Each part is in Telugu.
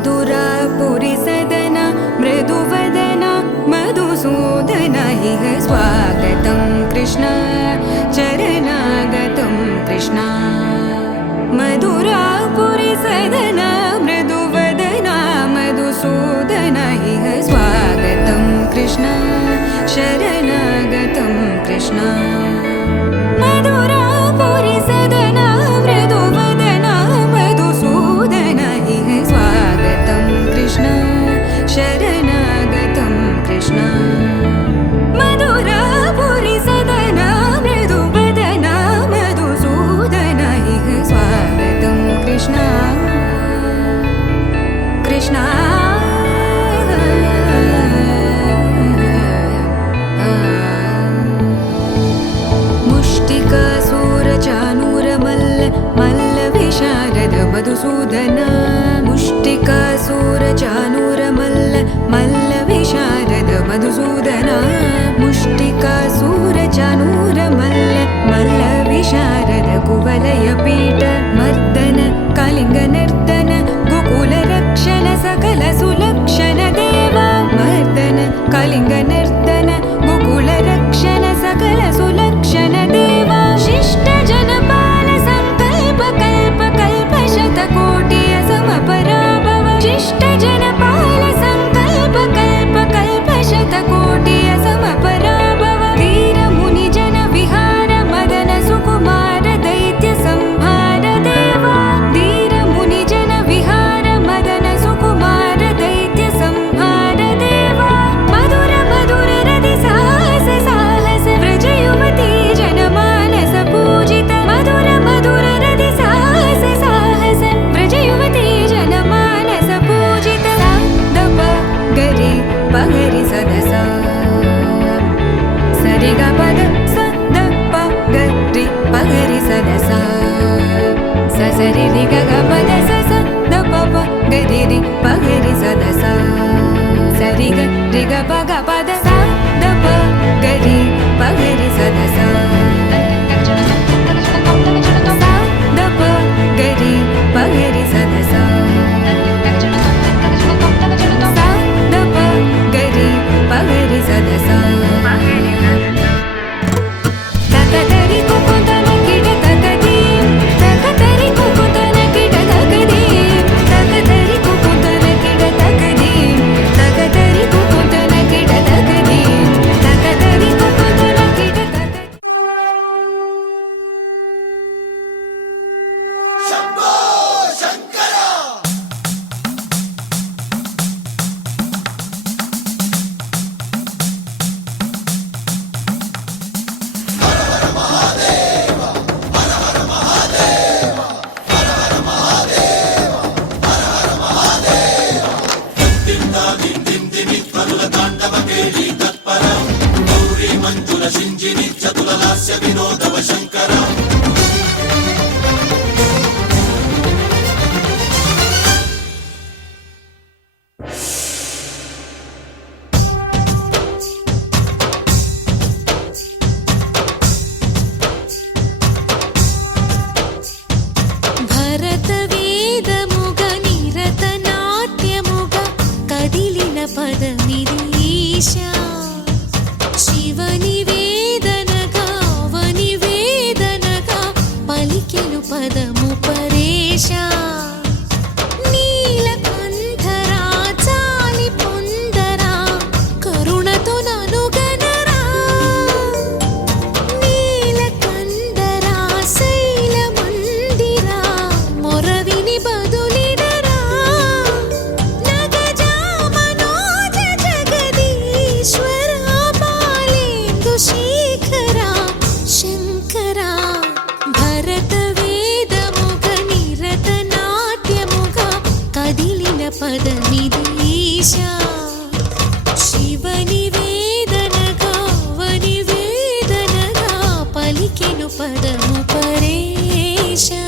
मधुरापुरी सदन मृदुवदन मधुसूदन इह स्वागतं कृष्ण चरणागतं कृष्ण मधुरापुरी सदन मृदुवदन मधुसूदन इह स्वागतं कृष्ण शरणागतं कृष्ण मधुरापुरी सदन मृदुवदन मधुसूदन इह स्वागतं कृष्ण शरणागतं कृष्ण मधुरापुरी सदन मृदुवदन मधुसूदन इह स्वागतं कृष्ण कृष्ण मधुसूदन मुष्टिकासुरचाणूरमल्ल मल्लविशारद मधुसूदन मुष्टिकासुरचाणूरमल्ल मल्लविशारद कुवलयपीठ मर्दन कलिङ्गनर्दन गोकुलरक्षण सकल सुलक्षण देव मर्दन कलिङ्गनर्दन गोकुलरक्षण सकल सुलक्षण देव शिष्ट जनपाल संकल्प कल्प कल्प शतकोटि असमपराभव शिष्ट जनपाल संकल्प कल्प कल्प शतकोटि असमपराभव वीर मुनि जन विहार मदन सुकुमार दैत्य संहार देवा वीर मुनि जन विहार मदन सुकुमार दैत्य संहार देवा मधुर मधुर रति साहस साहस व्रज युवती जनमानस पूजित मधुर मधुर रति साहस साहस व्रज युवती जनमानस पूजित दप गरि पगरि सदस सरि ग पद स द प गरि पगरि सदस स सरि रि ग ग पद स स द प प गरि रि पगरि सदस सरि ग रि ग प ग पद स द प गरि पगरि सदस स द प गरि पगरि सदस स द प गरि पगरि सदस तकतरि कुकुतन किड तकदीं तकतरि कुकुतन किड तकदीं तकतरि कुकुतन किड तकदीं तकतरि कुकुतन किड तकदीं तकतरि कुकुतन किड शंभो शंकर गौरी मंजुल शिंजिनी चतुल लास्य विनोदव शंकर భరతవేదముగ నిరతనాట్యముగ కదిలిన పదమిదీశా శివని వేదనగా అవని వేదనగా పలికెను పదము పరేశా నీలకంఠరా చాలి పొందరా కరుణతో ననుగనరా నీలకందరా శైలమందిరా మొరవిని బదులిడరా నగజా మనోజ జగదీశ్వరా బాలేందు శేఖరా శంకరా భరత వేదముగ నిరత నాట్యముగ కదిలిన పదమిదీశా శివని వేదనగా అవని వేదనగా పలికెను పదము పరేశా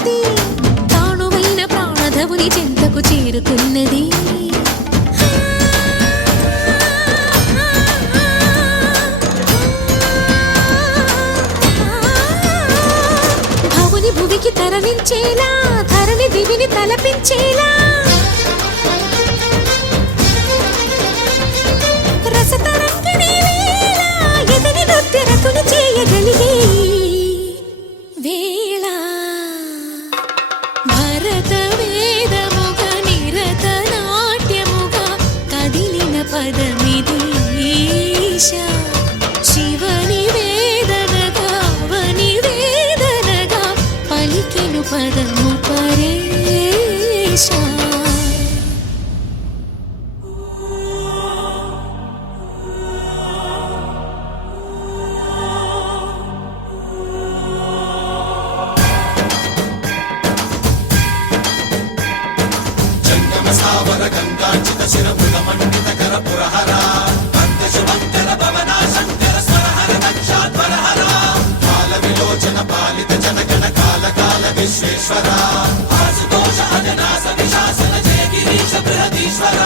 హారతి తాణువైన ప్రాణధవుని చెంతకు చేరుతున్నది. భవుని భువికి తరలించేలా ధరణి దివిని తలపించేలా రసతరంగిణి వేళ ఎదని నృత్యరతుని చేయగలిగే వేళ భరత వేదముగ నిరత నాట్యముగా కదిలిన పదమిది ఈశా. శివని వేదనగా వని వేదనగా పలికెను పదము పరేశా. జంగమ స్థావర గంగార్చిత శిర మృగ మండిత కర పురహర వంద శుభంకర భవన శంకర స్వరహర దక్షాధ్వరహర కాల విలోచన పాలిత జనగణ కాల కాల విశ్వేశ్వర ఆశుతోష అజనాస విశాసన జయ గిరీశ బృహదీశ్వర.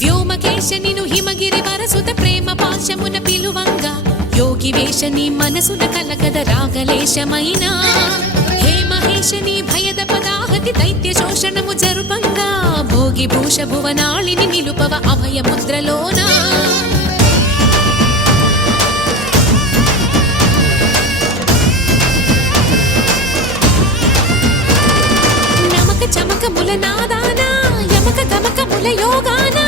వ్యోమకేశ నిను హిమగిరి వరసుత ప్రేమ పాశమున పిలువంగా యోగి వేష నీ మనసున కలగద రాగలేశమైన హే మహేశ నీ భయద పదాహతి దైత్య శోషణము జరుపంగా భోగి భూష భువనాళిని నిలుపవ అభయ ముద్రలోనా. నమక చమక ముల నాదానా యమక గమక ముల యోగానా